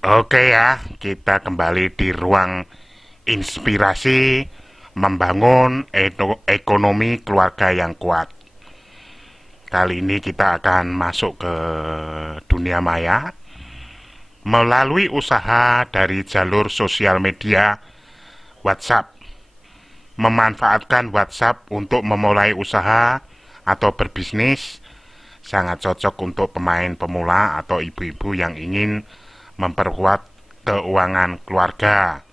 Oke ya, kita kembali di ruang inspirasi membangun ekonomi keluarga yang kuat. Kali ini kita akan masuk ke dunia maya melalui usaha dari jalur sosial media WhatsApp. Memanfaatkan WhatsApp untuk memulai usaha atau berbisnis sangat cocok untuk pemain pemula atau ibu-ibu yang ingin memperkuat keuangan keluarga.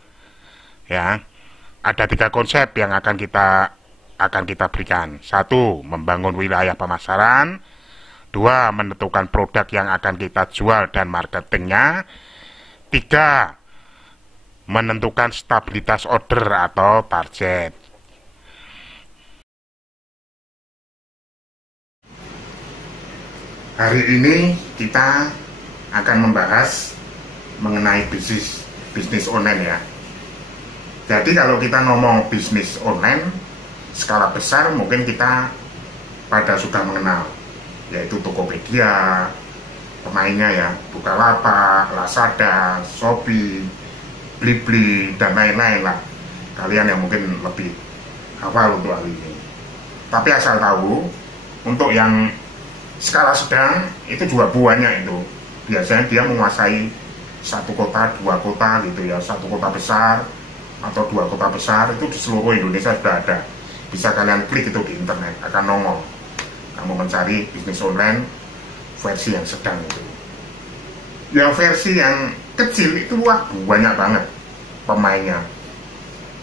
Ya, ada 3 konsep yang akan kita berikan. 1, membangun wilayah pemasaran. 2, menentukan produk yang akan kita jual dan marketingnya. 3, menentukan stabilitas order atau target. Hari ini kita akan membahas mengenai bisnis online ya. Jadi kalau kita ngomong bisnis online skala besar, mungkin kita pada sudah mengenal, yaitu Tokopedia, pemainnya ya, Bukalapak, Lazada, Shopee, Blibli, dan lain-lain lah. Kalian yang mungkin lebih hafal untuk hal ini. Tapi asal tahu, untuk yang skala sedang itu juga banyak itu. Biasanya dia menguasai 1 kota, 2 kota gitu ya, 1 kota besar atau 2 kota besar, itu di seluruh Indonesia sudah ada. Bisa kalian klik itu di internet, akan nongol. Kamu mencari bisnis online versi yang sedang itu. Yang versi yang kecil itu wah banyak banget pemainnya,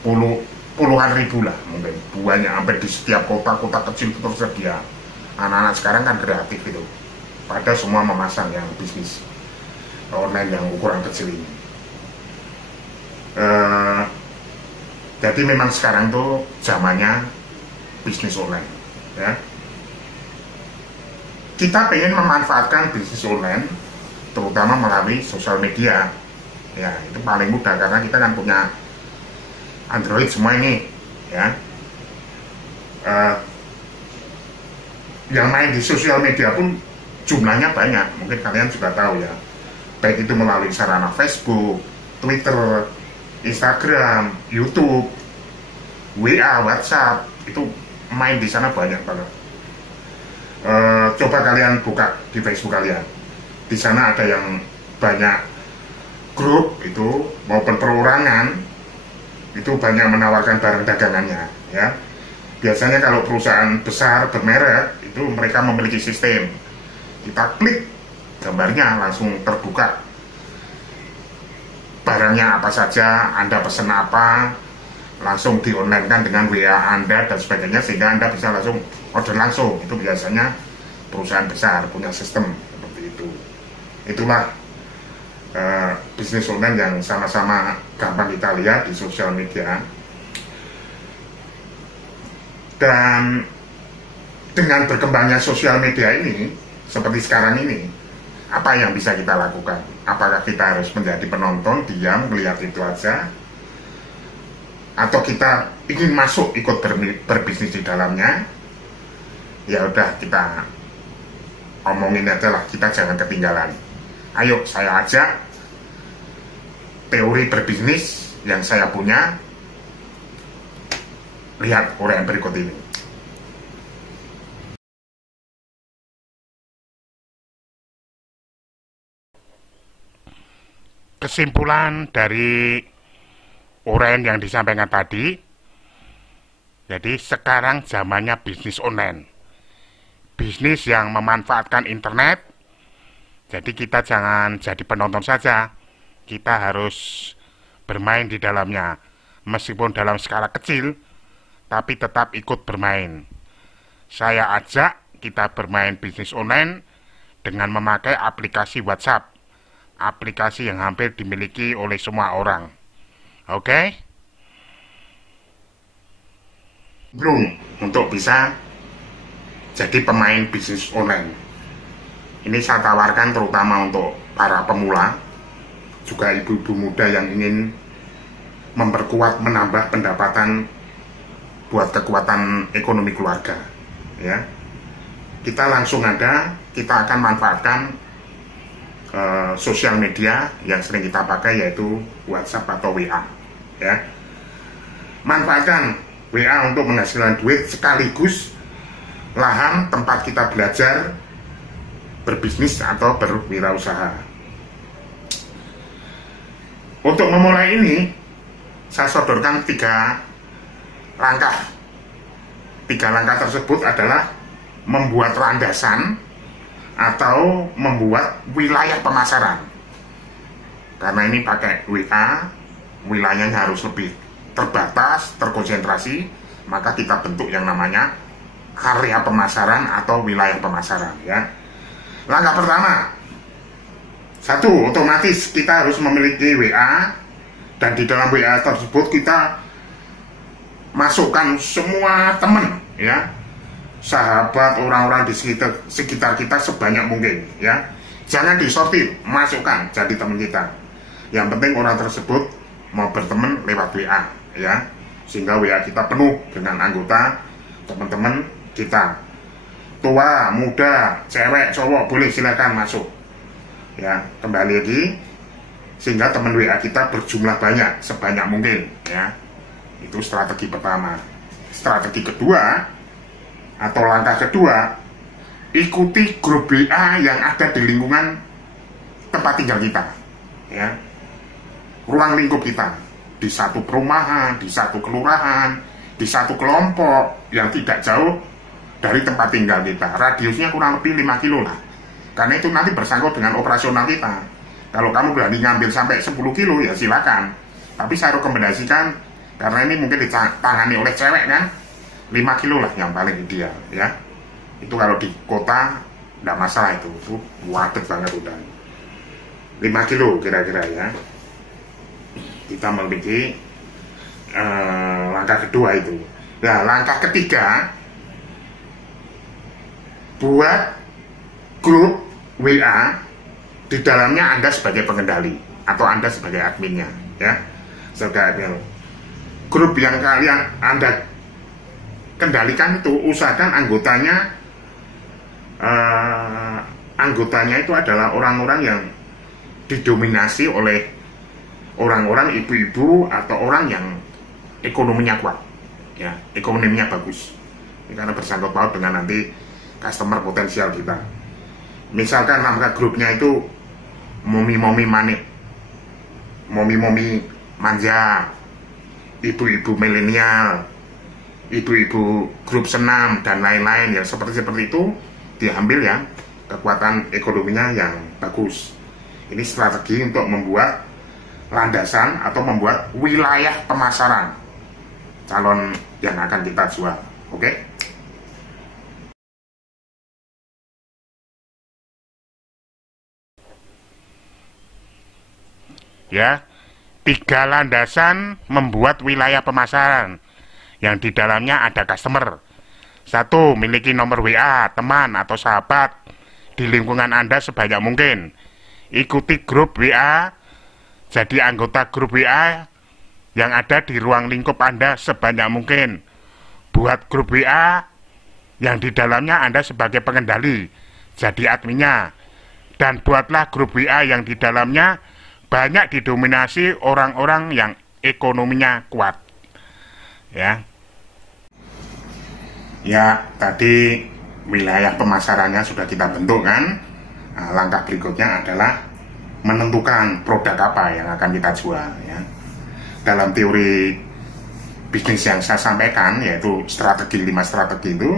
puluhan ribu lah mungkin, banyak, hampir di setiap kota-kota kecil itu tersedia. Anak-anak sekarang kan kreatif itu, pada semua memasang yang bisnis online yang ukuran kecil ini. Jadi memang sekarang tuh zamannya bisnis online ya. Kita pengen memanfaatkan bisnis online terutama melalui sosial media ya, itu paling mudah karena kita kan punya Android semua ini ya. Yang main di sosial media pun jumlahnya banyak, mungkin kalian juga tahu ya, baik itu melalui sarana Facebook, Twitter, Instagram, YouTube, WA, WhatsApp, itu main di sana banyak banget. Coba kalian buka di Facebook kalian, di sana ada yang banyak grup itu maupun perorangan, itu banyak menawarkan barang dagangannya ya. Biasanya kalau perusahaan besar bermerek itu mereka memiliki sistem, kita klik gambarnya langsung terbuka barangnya apa saja, Anda pesan apa, langsung di online kan dengan WA Anda dan sebagainya, sehingga Anda bisa langsung order langsung. Itu biasanya perusahaan besar punya sistem seperti itu. Itulah bisnis online yang sama-sama gampang kita lihat di sosial media. Dan dengan berkembangnya sosial media ini seperti sekarang ini, apa yang bisa kita lakukan? Apakah kita harus menjadi penonton diam melihat itu aja, atau kita ingin masuk ikut berbisnis di dalamnya? Ya udah, kita omongin aja lah, kita jangan ketinggalan. Ayo saya ajak teori berbisnis yang saya punya. Lihat uraian berikut ini. Kesimpulan dari uraian yang disampaikan tadi, jadi sekarang zamannya bisnis online, bisnis yang memanfaatkan internet. Jadi kita jangan jadi penonton saja, kita harus bermain di dalamnya, meskipun dalam skala kecil, tapi tetap ikut bermain. Saya ajak kita bermain bisnis online dengan memakai aplikasi WhatsApp, aplikasi yang hampir dimiliki oleh semua orang. Oke? Belum untuk bisa jadi pemain bisnis online. Ini saya tawarkan terutama untuk para pemula, juga ibu-ibu muda yang ingin memperkuat, menambah pendapatan buat kekuatan ekonomi keluarga ya. Kita langsung ada, kita akan manfaatkan sosial media yang sering kita pakai, yaitu WhatsApp atau WA ya. Manfaatkan WA untuk menghasilkan duit sekaligus lahan tempat kita belajar, berbisnis atau berwirausaha. Untuk memulai ini, saya sodorkan 3 langkah. 3 langkah tersebut adalah membuat landasan atau membuat wilayah pemasaran. Karena ini pakai WA, wilayahnya harus lebih terbatas, terkonsentrasi, maka kita bentuk yang namanya area pemasaran atau wilayah pemasaran ya. Langkah pertama, 1, otomatis kita harus memiliki WA, dan di dalam WA tersebut kita masukkan semua teman ya, sahabat, orang-orang di sekitar kita sebanyak mungkin ya. Jangan disortir, masukkan jadi teman kita. Yang penting orang tersebut mau berteman lewat WA ya, sehingga WA kita penuh dengan anggota teman-teman kita. Tua, muda, cewek, cowok, boleh silakan masuk ya. Kembali lagi, sehingga teman WA kita berjumlah banyak, sebanyak mungkin ya. Itu strategi pertama. Strategi kedua atau langkah kedua, ikuti grup WA yang ada di lingkungan tempat tinggal kita ya, ruang lingkup kita, di satu perumahan, di satu kelurahan, di satu kelompok yang tidak jauh dari tempat tinggal kita. Radiusnya kurang lebih 5 kilo lah, karena itu nanti bersangkut dengan operasional kita. Kalau kamu berani ngambil sampai 10 kilo ya silakan, tapi saya rekomendasikan, karena ini mungkin ditangani oleh cewek kan, 5 kilo lah yang paling ideal ya. Itu kalau di kota tidak masalah, itu wadet banget udah 5 kilo kira-kira ya. Kita memiliki langkah kedua itu. Nah, langkah ketiga, buat grup WA, di dalamnya Anda sebagai pengendali atau Anda sebagai adminnya ya. Sebagai grup yang kalian Anda kendalikan itu, usahakan anggotanya itu adalah orang-orang yang didominasi oleh orang-orang ibu-ibu atau orang yang ekonominya kuat ya, ekonominya bagus. Ini karena bersangkut paut dengan nanti customer potensial kita. Misalkan nama grupnya itu momi-momi manik, momi-momi manja, ibu-ibu milenial, ibu-ibu grup senam dan lain-lain ya, seperti itu diambil ya, kekuatan ekonominya yang bagus. Ini strategi untuk membuat landasan atau membuat wilayah pemasaran calon yang akan kita jual. Oke? Ya, 3 landasan membuat wilayah pemasaran yang di dalamnya ada customer. 1, miliki nomor WA teman atau sahabat di lingkungan Anda sebanyak mungkin. Ikuti grup WA, jadi anggota grup WA yang ada di ruang lingkup Anda sebanyak mungkin. Buat grup WA yang di dalamnya Anda sebagai pengendali, jadi adminnya. Dan buatlah grup WA yang di dalamnya banyak didominasi orang-orang yang ekonominya kuat ya. Ya, tadi wilayah pemasarannya sudah kita bentuk kan. Nah, langkah berikutnya adalah menentukan produk apa yang akan kita jual ya. Dalam teori bisnis yang saya sampaikan, yaitu strategi 5 strategi itu,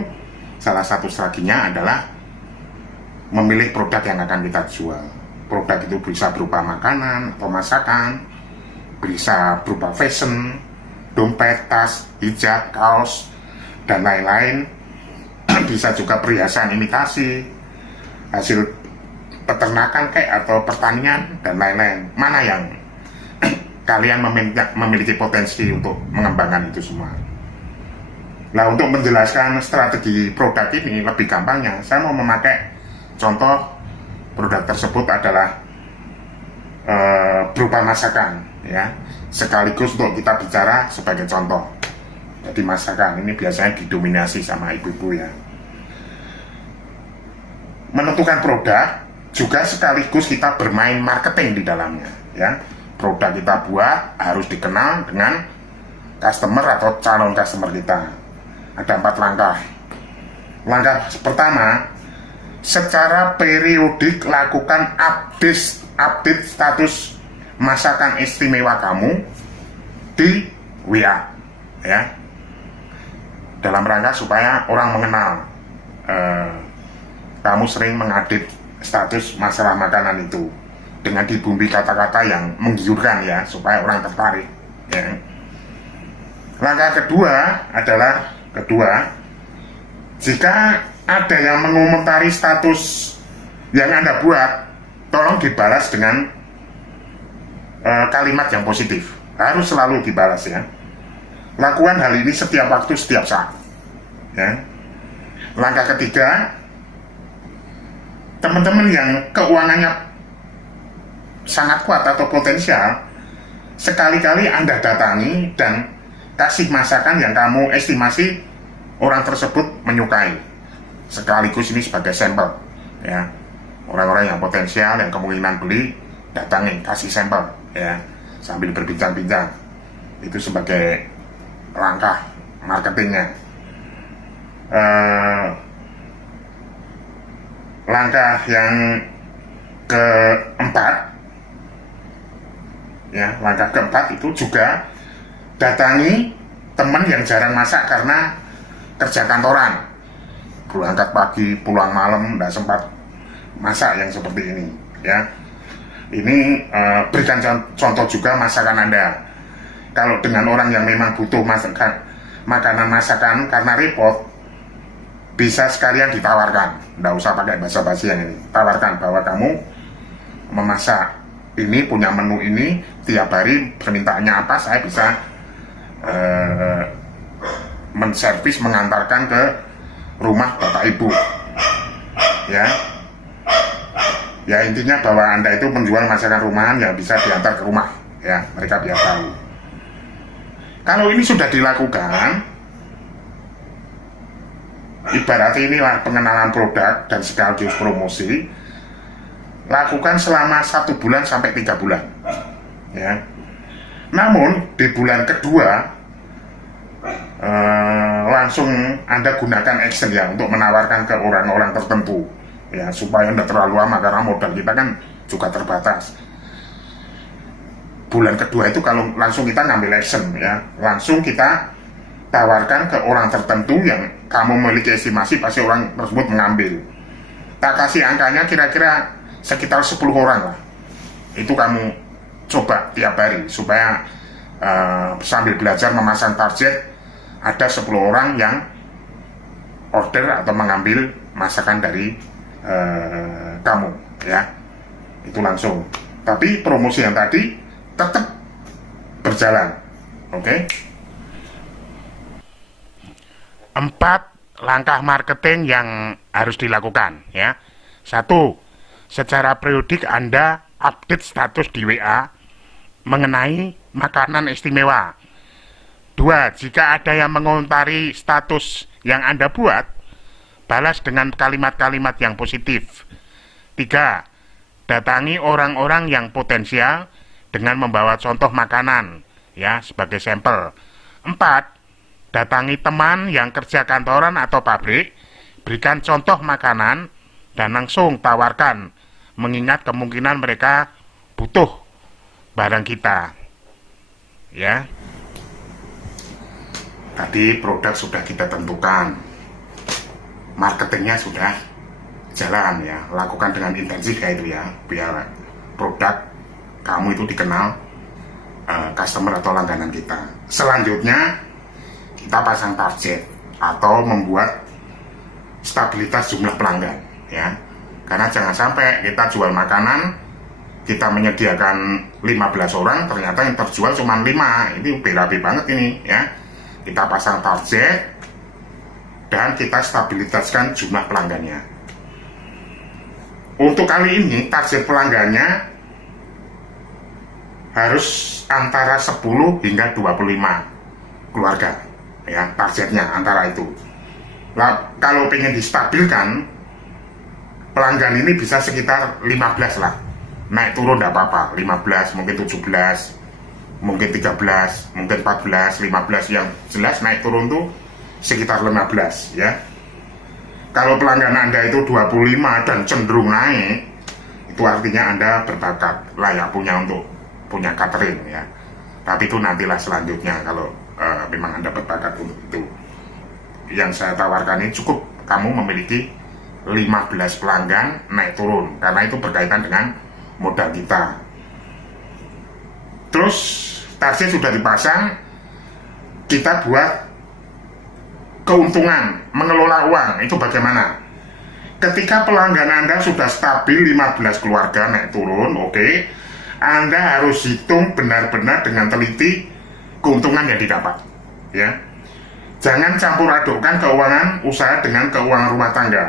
salah satu strateginya adalah memilih produk yang akan kita jual. Produk itu bisa berupa makanan atau masakan, bisa berupa fashion, dompet, tas, hijab, kaos, dan lain-lain. Bisa juga perhiasan imitasi, hasil peternakan kayak atau pertanian, dan lain-lain. Mana yang kalian memiliki potensi untuk mengembangkan itu semua. Nah, untuk menjelaskan strategi produk ini lebih gampangnya, saya mau memakai contoh. Produk tersebut adalah berupa masakan ya, sekaligus untuk kita bicara sebagai contoh. Jadi masakan ini biasanya didominasi sama ibu-ibu ya. Menentukan produk, juga sekaligus kita bermain marketing di dalamnya, ya. Produk kita buat harus dikenal dengan customer atau calon customer kita. Ada 4 langkah. Langkah pertama, secara periodik lakukan update status masakan istimewa kamu di WA, ya, dalam rangka supaya orang mengenal kamu sering mengupdate status masalah makanan itu dengan dibumbui kata-kata yang menggiurkan, ya, supaya orang tertarik, ya. Langkah kedua adalah jika ada yang mengomentari status yang Anda buat, tolong dibalas dengan kalimat yang positif. Harus selalu dibalas, ya. Lakukan hal ini setiap waktu, setiap saat, ya. Langkah ketiga, teman-teman yang keuangannya sangat kuat atau potensial, sekali-kali Anda datangi dan kasih masakan yang kamu estimasi orang tersebut menyukai. Sekaligus ini sebagai sampel, ya. Orang-orang yang potensial, yang kemungkinan beli, datangi, kasih sampel, ya, sambil berbincang-bincang. Itu sebagai langkah marketingnya. Langkah yang keempat, ya, langkah keempat itu juga datangi teman yang jarang masak karena kerja kantoran, berangkat pagi pulang malam, tidak sempat masak yang seperti ini, ya. Ini berikan contoh juga masakan Anda. Kalau dengan orang yang memang butuh makanan masakan karena repot, bisa sekalian ditawarkan, tidak usah pakai basa-basi yang ini. Tawarkan bahwa kamu memasak ini, punya menu ini, tiap hari permintaannya apa, saya bisa menservis, mengantarkan ke rumah Bapak Ibu, ya. Ya, intinya bahwa Anda itu menjual masakan rumahan yang bisa diantar ke rumah, ya, mereka biar tahu. Kalau ini sudah dilakukan, ibarat inilah pengenalan produk dan sekaligus promosi, lakukan selama 1 bulan sampai 3 bulan, ya. Namun di bulan kedua langsung Anda gunakan action, ya, untuk menawarkan ke orang-orang tertentu, ya, supaya tidak terlalu lama karena modal kita kan juga terbatas. Bulan kedua itu kalau langsung kita ngambil action, ya, langsung kita tawarkan ke orang tertentu yang kamu memiliki estimasi pasti orang tersebut mengambil. Tak kasih angkanya kira-kira sekitar 10 orang lah. Itu kamu coba tiap hari supaya sambil belajar memasang target, ada 10 orang yang order atau mengambil masakan dari kamu, ya. Itu langsung. Tapi promosi yang tadi tetap berjalan, oke? 4 langkah marketing yang harus dilakukan, ya. 1, secara periodik Anda update status di WA mengenai makanan istimewa. 2, jika ada yang mengomentari status yang Anda buat, balas dengan kalimat-kalimat yang positif. 3, datangi orang-orang yang potensial dengan membawa contoh makanan, ya, sebagai sampel. 4, datangi teman yang kerja kantoran atau pabrik, berikan contoh makanan dan langsung tawarkan, mengingat kemungkinan mereka butuh barang kita, ya. Tadi produk sudah kita tentukan, marketingnya sudah jalan, ya. Lakukan dengan intensif, ya, itu, ya, biar produk kamu itu dikenal customer atau langganan kita. Selanjutnya kita pasang target atau membuat stabilitas jumlah pelanggan, ya. Karena jangan sampai kita jual makanan, kita menyediakan 15 orang, ternyata yang terjual cuma 5. Ini berapi banget ini, ya. Kita pasang target dan kita stabilitaskan jumlah pelanggannya. Untuk kali ini target pelanggannya harus antara 10 hingga 25 keluarga, ya, targetnya antara itu. Nah, kalau pengen distabilkan, pelanggan ini bisa sekitar 15 lah, naik turun tidak apa-apa, 15, mungkin 17, mungkin 13, mungkin 14, 15, yang jelas naik turun tuh sekitar 15 ya. Kalau pelanggan Anda itu 25 dan cenderung naik, itu artinya Anda berbakat, layak punya catering ya. Tapi itu nantilah selanjutnya kalau memang Anda berbakat untuk itu. Yang saya tawarkan ini cukup kamu memiliki 15 pelanggan naik turun, karena itu berkaitan dengan modal kita. Terus target sudah dipasang, kita buat keuntungan, mengelola uang, itu bagaimana? Ketika pelanggan Anda sudah stabil 15 keluarga naik turun, oke, Anda harus hitung benar-benar dengan teliti keuntungan yang didapat ya. Jangan campur adukkan keuangan usaha dengan keuangan rumah tangga,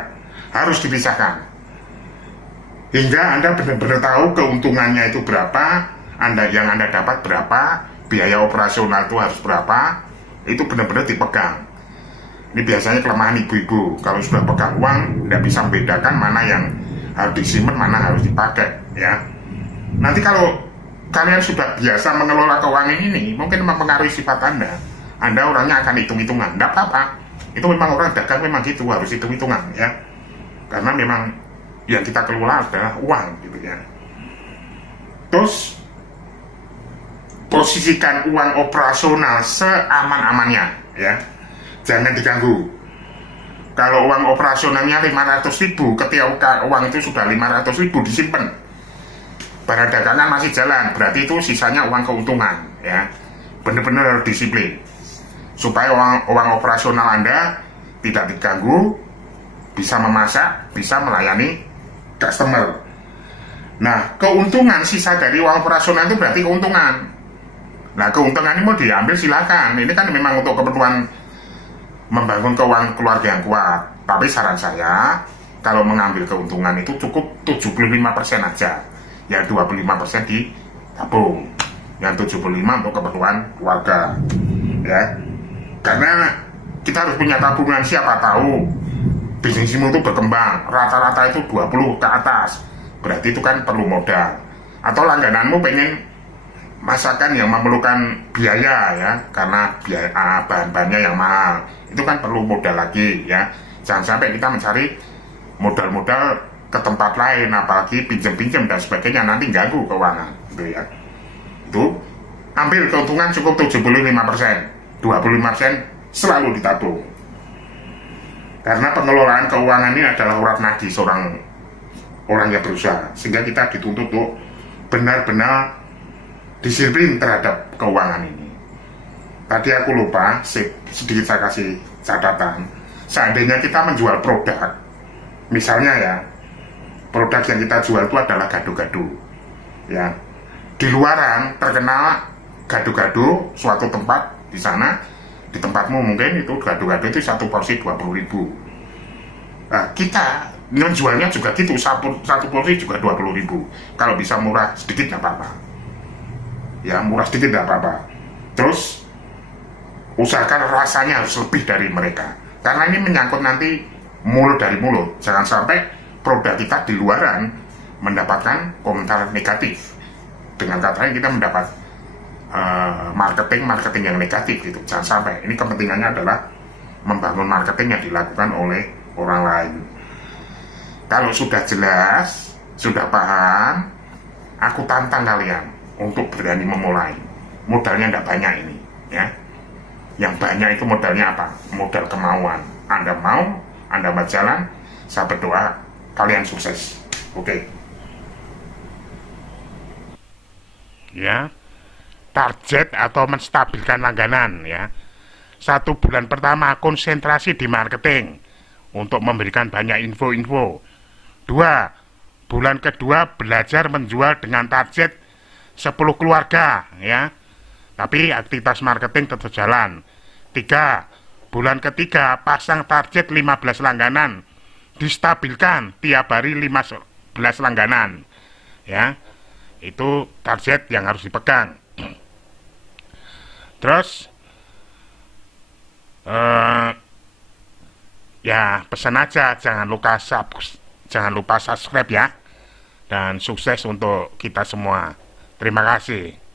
harus dipisahkan hingga Anda benar-benar tahu keuntungannya itu berapa, yang Anda dapat berapa, biaya operasional itu harus berapa, itu benar-benar dipegang. Ini biasanya kelemahan ibu-ibu, kalau sudah pegang uang tidak bisa membedakan mana yang harus disimpan, mana harus dipakai ya. Nanti kalau kalian sudah biasa mengelola keuangan ini, mungkin mempengaruhi sifat Anda. Anda orangnya akan hitung-hitungan, tidak apa-apa, itu memang orang dagang memang gitu, harus hitung-hitungan ya, karena memang yang kita kelola adalah uang gitu ya. Terus posisikan uang operasional seaman-amannya ya, jangan diganggu. Kalau uang operasionalnya 500.000, ketika uang itu sudah 500.000 disimpan, barang dagangan masih jalan, berarti itu sisanya uang keuntungan ya. Benar-benar harus disiplin supaya uang operasional Anda tidak diganggu, bisa memasak, bisa melayani customer. Nah, keuntungan sisa dari uang operasional itu berarti keuntungan. Nah, keuntungan ini mau diambil silakan. Ini kan memang untuk keperluan membangun keuangan keluarga yang kuat. Tapi saran saya, kalau mengambil keuntungan itu cukup 75% aja. Yang 25% ditabung. Yang 75% untuk keperluan keluarga. Ya. Karena kita harus punya tabungan, siapa tahu bisnismu itu berkembang, rata-rata itu 20 ke atas. Berarti itu kan perlu modal. Atau langgananmu pengen masakan yang memerlukan biaya ya, karena biaya bahan-bahannya yang mahal, itu kan perlu modal lagi ya. Jangan sampai kita mencari modal-modal ke tempat lain, apalagi pinjam-pinjam dan sebagainya, nanti ganggu keuangan gitu ya. Itu ambil keuntungan cukup 75%, 25% selalu ditabung. Karena pengelolaan keuangan ini adalah urat nadi seorang orang yang berusaha, sehingga kita dituntut untuk benar-benar disiplin terhadap keuangan ini. Tadi aku lupa, sedikit saya kasih catatan. Seandainya kita menjual produk, misalnya ya, produk yang kita jual itu adalah gado-gado ya. Di luaran terkenal gado-gado suatu tempat di sana, di tempatmu mungkin itu gado-gado itu satu porsi 20.000. Nah, kita menjualnya juga gitu, satu porsi juga 20.000. Kalau bisa murah sedikit nggak apa-apa ya, murah sedikit nggak apa-apa. Terus usahakan rasanya harus lebih dari mereka, karena ini menyangkut nanti mulut dari mulut. Jangan sampai produk kita di luaran mendapatkan komentar negatif. Dengan kata lain kita mendapat marketing yang negatif gitu. Jangan sampai. Ini kepentingannya adalah membangun marketing yang dilakukan oleh orang lain. Kalau sudah jelas, sudah paham, aku tantang kalian untuk berani memulai. Modalnya tidak banyak ini ya. Yang banyak itu modalnya apa? Modal kemauan. Anda mau, Anda berjalan, saya berdoa kalian sukses. Oke. Ya, target atau menstabilkan langganan ya. 1 bulan pertama konsentrasi di marketing untuk memberikan banyak info-info. 2, bulan kedua belajar menjual dengan target 10 keluarga ya, tapi aktivitas marketing tetap jalan. 3, bulan ketiga pasang target 15 langganan, distabilkan tiap hari 15 langganan ya. Itu target yang harus dipegang. Terus ya pesan aja, jangan lupa Jangan lupa subscribe ya. Dan sukses untuk kita semua. Terima kasih.